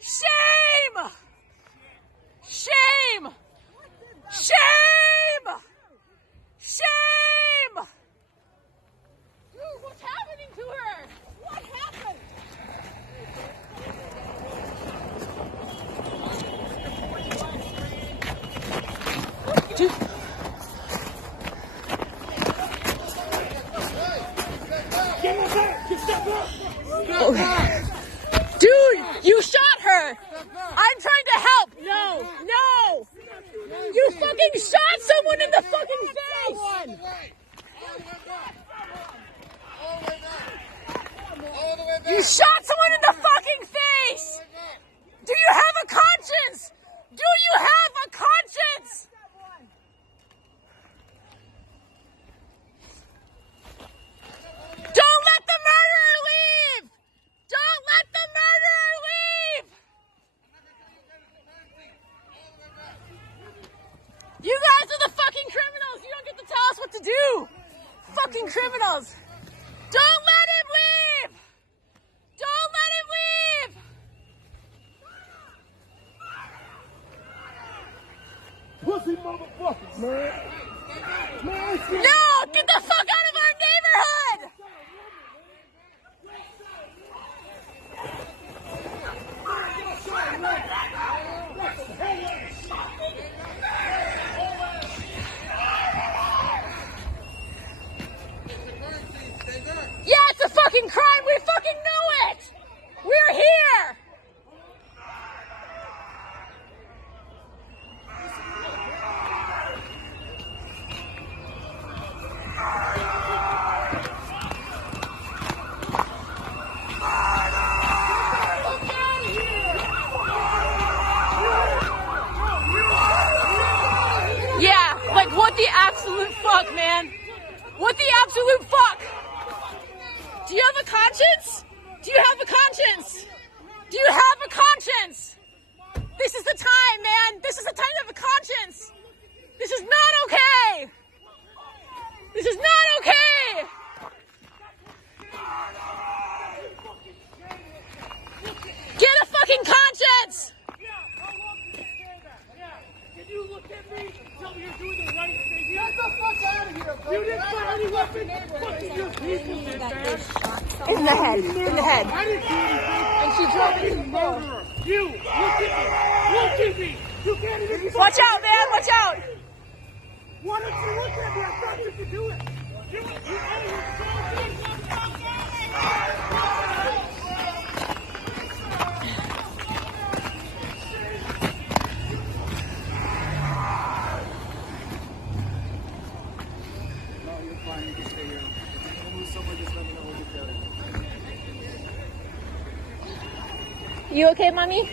Shame! Shame! Shame! Shame! Dude, what's happening to her? What happened? Dude. Dude, you shot her! I'm trying to help! No! No! You fucking shot someone in the fucking face! You shot someone in the fucking face! Do you have a conscience? Do you have a conscience? Don't let the murderer leave! Don't let the murderer leave! You guys are the fucking criminals! You don't get to tell us what to do! Fucking criminals! Don't let him leave! Don't let him leave! Pussy motherfuckers, man. No! Get the fuck out of our neighborhood! Yeah, it's a fucking crime! We fucking know it! We're here! Yeah, like what the absolute fuck, man? What the absolute fuck? Do you have a conscience? Do you have a conscience? Do you have a conscience? This is the time, man. This is the time to have a conscience. This is not okay. This is not okay. Get a fucking conscience. Can you look at me and tell me you're doing the right thing? Get the fuck out of here, bro. You didn't find any weapons. Fucking your people did, man. In the head. In the head. I didn't do anything. And she drove me murderer. You, look at me. Look at me. You can't even... Watch out, man. Watch out. Why don't you look at me? I thought you could do it. You okay, mommy?